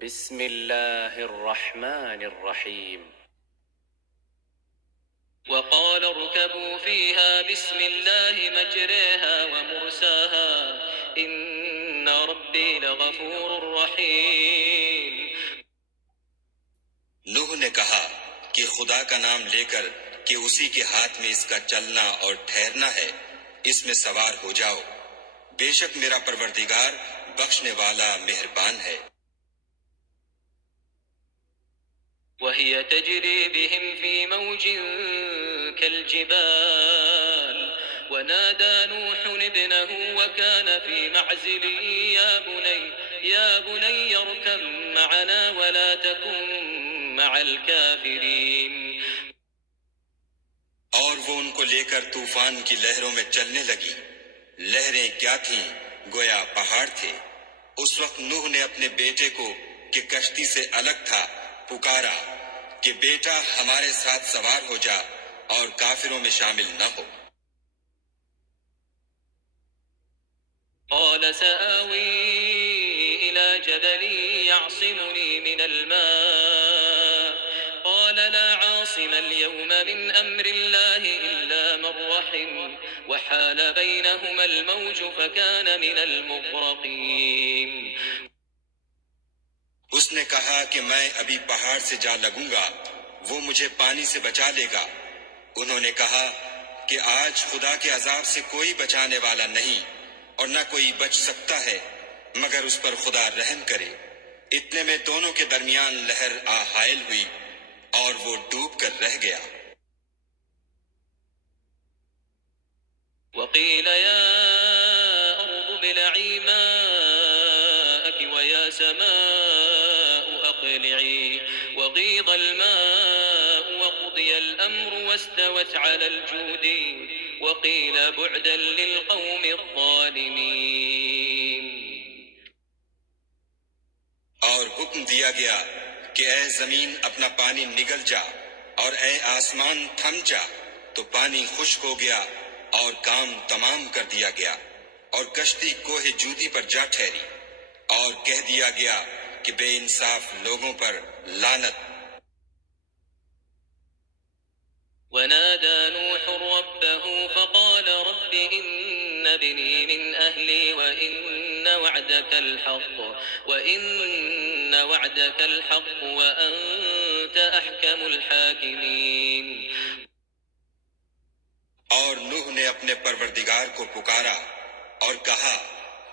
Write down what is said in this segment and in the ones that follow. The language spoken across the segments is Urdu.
بسم الله الرحمن الرحيم. وقال اركبوا فيها بسم الله مجريها ومرساها إن ربي لغفور رحيم. نوح نے کہا کہ خدا کا نام لے کر کہ اسی کے ہاتھ میں اس کا چلنا اور ٹھہرنا ہے، اس میں سوار ہو جاؤ، بے شک میرا پروردگار بخشنے والا مہربان ہے۔ وهي تجري بهم في موج كالجبال ونادى نوح ابنه وكان في معزل يا بني اركب معنا ولا تكن مع الكافرين. اور وہ ان کو لے کر طوفان کی لہروں میں چلنے لگی۔ لہریں کیا تھیں؟ گویا پہاڑ تھے۔ اس وقت نوح نے اپنے بیٹے کو کہ کشتی سے الگ تھا پکارا کہ بیٹا ہمارے ساتھ سوار ہو جا اور کافروں میں شامل نہ ہو۔ قال سآوي إلى جبل يعصمني من الماء قال لا عاصم اليوم من أمر الله إلا من رحم وحال بينهما الموج فكان من المغرقين. اس نے کہا کہ میں ابھی پہاڑ سے جا لگوں گا، وہ مجھے پانی سے بچا لے گا۔ انہوں نے کہا کہ آج خدا کے عذاب سے کوئی بچانے والا نہیں اور نہ کوئی بچ سکتا ہے مگر اس پر خدا رحم کرے۔ اتنے میں دونوں کے درمیان لہر حائل ہوئی اور وہ ڈوب کر رہ گیا۔ وقيل يا أرض ابلعي ماءك ويا سماء أقلعي وغيض الماء وقضي الأمر واستوت على الجود وقيل بعدا للقوم الظالمين. اور حکم دیا گیا کہ اے زمین اپنا پانی نگل جا اور اے آسمان تھم جا، تو پانی خشک ہو گیا اور کام تمام کر دیا گیا اور کشتی کوہ جودی پر جا ٹھہری، اور کہہ دیا گیا کہ بے انصاف لوگوں پر لعنت۔ ونادى نوح ربه فقال رب إن ابني من أهلي وإن وعدك الحق وأنت أحكم الحاكمين. اور نوح نے اپنے پروردگار کو پکارا اور کہا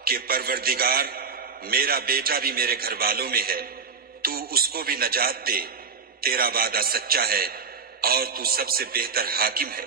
کہ پروردگار میرا بیٹا بھی میرے گھر والوں میں ہے، تو اس کو بھی نجات دے، تیرا وعدہ سچا ہے اور تو سب سے بہتر حاکم ہے۔